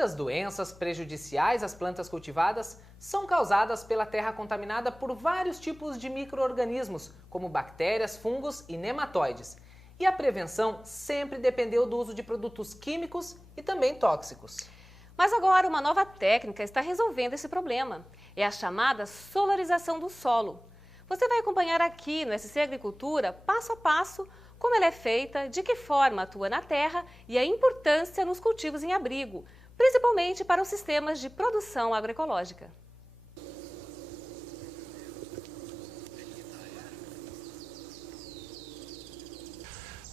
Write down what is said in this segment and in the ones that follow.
Muitas doenças prejudiciais às plantas cultivadas são causadas pela terra contaminada por vários tipos de micro-organismos, como bactérias, fungos e nematóides. E a prevenção sempre dependeu do uso de produtos químicos e também tóxicos. Mas agora uma nova técnica está resolvendo esse problema. É a chamada solarização do solo. Você vai acompanhar aqui no SC Agricultura, passo a passo, como ela é feita, de que forma atua na terra e a importância nos cultivos em abrigo, principalmente para os sistemas de produção agroecológica.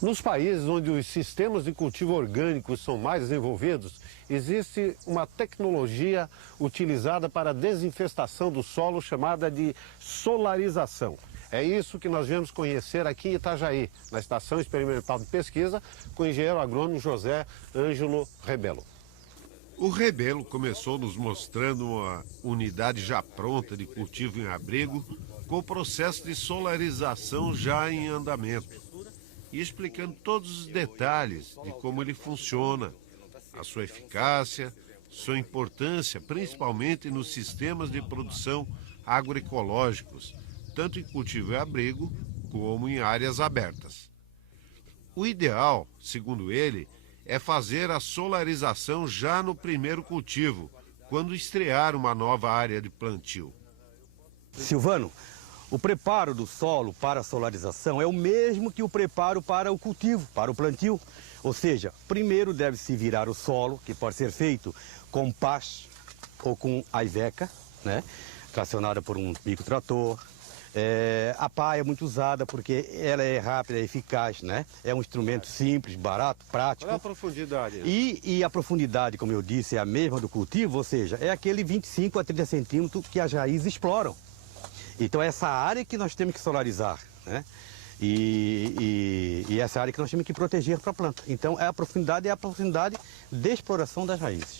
Nos países onde os sistemas de cultivo orgânicos são mais desenvolvidos, existe uma tecnologia utilizada para a desinfestação do solo chamada de solarização. É isso que nós viemos conhecer aqui em Itajaí, na Estação Experimental de Pesquisa, com o engenheiro agrônomo José Ângelo Rebelo. O Rebelo começou nos mostrando uma unidade já pronta de cultivo em abrigo, com o processo de solarização já em andamento, e explicando todos os detalhes de como ele funciona, a sua eficácia, sua importância, principalmente nos sistemas de produção agroecológicos, tanto em cultivo e abrigo, como em áreas abertas. O ideal, segundo ele, é fazer a solarização já no primeiro cultivo, quando estrear uma nova área de plantio. Silvano, o preparo do solo para a solarização é o mesmo que o preparo para o cultivo, para o plantio. Ou seja, primeiro deve-se virar o solo, que pode ser feito com pás ou com aiveca, né? Tracionada por um microtrator. A pá é muito usada porque ela é rápida, é eficaz, né? É um instrumento simples, barato, prático. Olha a profundidade. E a profundidade, como eu disse, é a mesma do cultivo, ou seja, é aquele 25 a 30 centímetros que as raízes exploram. Então é essa área que nós temos que solarizar, né? E essa área que nós temos que proteger para a planta. Então é a profundidade de exploração das raízes.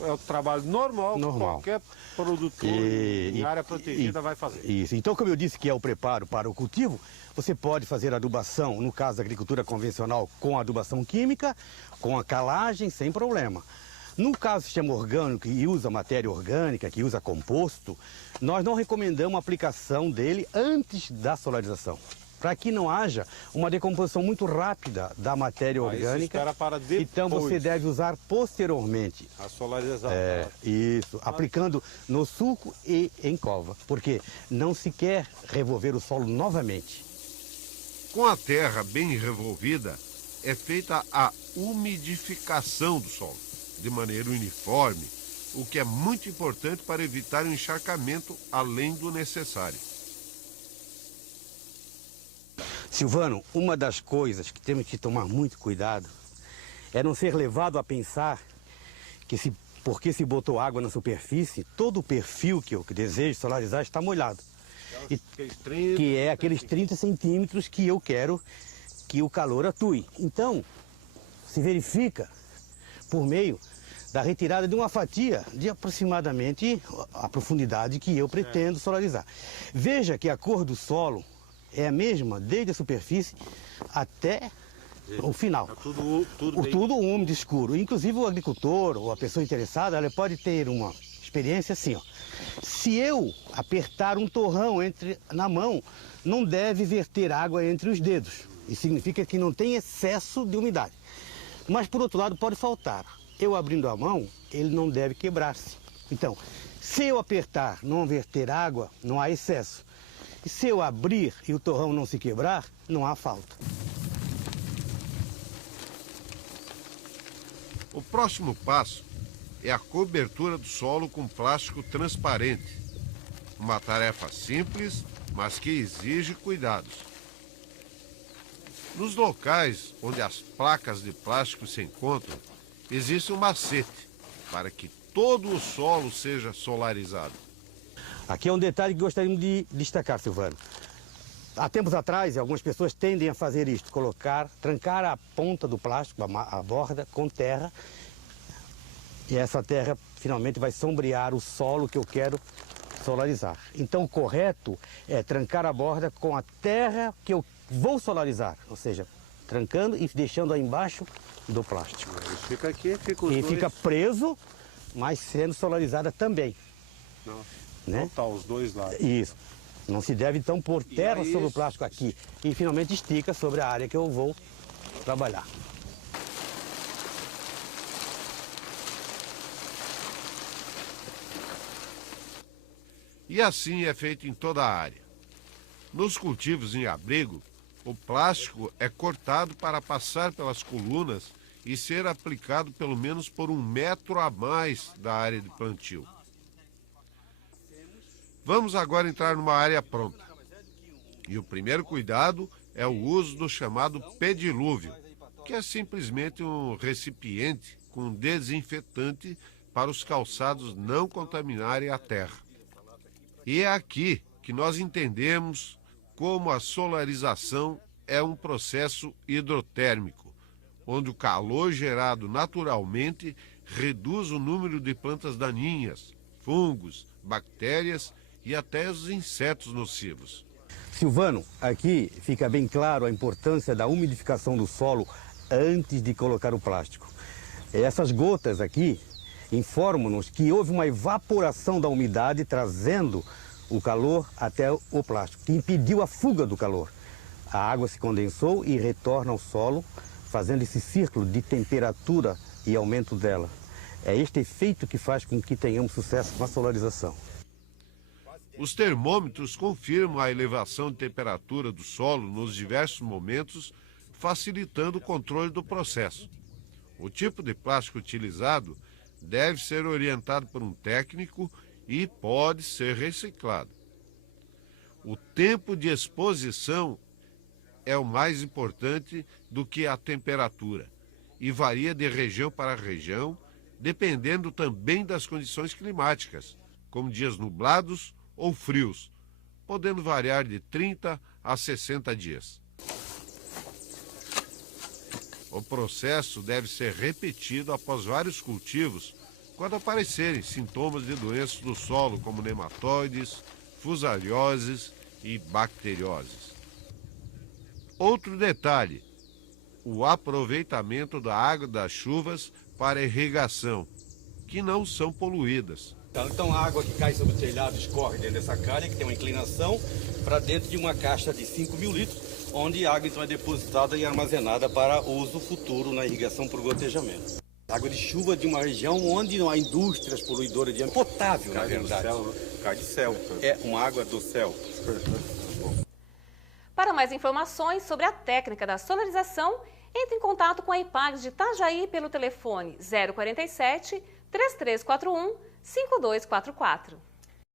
É o trabalho normal. Que qualquer produtor em área protegida vai fazer. Isso. Então, como eu disse que é o preparo para o cultivo, você pode fazer adubação, no caso da agricultura convencional, com adubação química, com a calagem, sem problema. No caso do sistema orgânico, que usa matéria orgânica, que usa composto, nós não recomendamos a aplicação dele antes da solarização, para que não haja uma decomposição muito rápida da matéria orgânica. Espera para depois. Então você deve usar posteriormente. A solarização. Isso, aplicando no sulco e em cova, porque não se quer revolver o solo novamente. Com a terra bem revolvida, é feita a umidificação do solo, de maneira uniforme, o que é muito importante para evitar o encharcamento além do necessário. Silvano, uma das coisas que temos que tomar muito cuidado é não ser levado a pensar que porque se botou água na superfície, todo o perfil que eu desejo solarizar está molhado. Que é aqueles 30 centímetros que eu quero que o calor atue. Então, se verifica por meio da retirada de uma fatia de aproximadamente a profundidade que eu pretendo solarizar. Veja que a cor do solo é a mesma desde a superfície até o final. Tudo úmido, escuro. Inclusive o agricultor ou a pessoa interessada, ela pode ter uma experiência assim, ó. Se eu apertar um torrão na mão, não deve verter água entre os dedos. Isso significa que não tem excesso de umidade. Mas por outro lado pode faltar. Eu abrindo a mão, ele não deve quebrar-se. Então, se eu apertar, não verter água, não há excesso. E se eu abrir e o torrão não se quebrar, não há falta. O próximo passo é a cobertura do solo com plástico transparente. Uma tarefa simples, mas que exige cuidados. Nos locais onde as placas de plástico se encontram, existe um macete para que todo o solo seja solarizado. Aqui é um detalhe que gostaríamos de destacar, Silvano. Há tempos atrás, algumas pessoas tendem a fazer isto, trancar a ponta do plástico, a borda, com terra. E essa terra finalmente vai sombrear o solo que eu quero solarizar. Então o correto é trancar a borda com a terra que eu vou solarizar, ou seja, trancando e deixando aí embaixo do plástico. Ele fica aqui, fica os E dois. fica preso, mas sendo solarizada também. Não, Né? total, os dois lados. Isso. Não se deve então pôr terra aí, sobre o plástico aqui. E finalmente estica sobre a área que eu vou trabalhar. E assim é feito em toda a área. Nos cultivos em abrigo, o plástico é cortado para passar pelas colunas e ser aplicado pelo menos por 1 metro a mais da área de plantio. Vamos agora entrar numa área pronta. E o primeiro cuidado é o uso do chamado pedilúvio, que é simplesmente um recipiente com desinfetante para os calçados não contaminarem a terra. E é aqui que nós entendemos como a solarização é um processo hidrotérmico, onde o calor gerado naturalmente reduz o número de plantas daninhas, fungos, bactérias e até os insetos nocivos. Silvano, aqui fica bem claro a importância da umidificação do solo antes de colocar o plástico. Essas gotas aqui informam-nos que houve uma evaporação da umidade trazendo o calor até o plástico, que impediu a fuga do calor. A água se condensou e retorna ao solo, fazendo esse círculo de temperatura e aumento dela. É este efeito que faz com que tenhamos sucesso com a solarização. Os termômetros confirmam a elevação de temperatura do solo nos diversos momentos, facilitando o controle do processo. O tipo de plástico utilizado deve ser orientado por um técnico e pode ser reciclado. O tempo de exposição é o mais importante do que a temperatura e varia de região para região, dependendo também das condições climáticas, como dias nublados ou frios, podendo variar de 30 a 60 dias. O processo deve ser repetido após vários cultivos, quando aparecerem sintomas de doenças do solo, como nematóides, fusarioses e bacterioses. Outro detalhe, o aproveitamento da água das chuvas para irrigação, que não são poluídas. Então a água que cai sobre o telhado escorre dentro dessa calha, que tem uma inclinação, para dentro de uma caixa de 5.000 litros, onde a água então é depositada e armazenada para uso futuro na irrigação por gotejamento. Água de chuva de uma região onde não há indústrias poluidoras de água potável, na verdade. Cai do céu. É uma água do céu. Para mais informações sobre a técnica da solarização, entre em contato com a IPAGRE de Itajaí pelo telefone 047 3341 5244.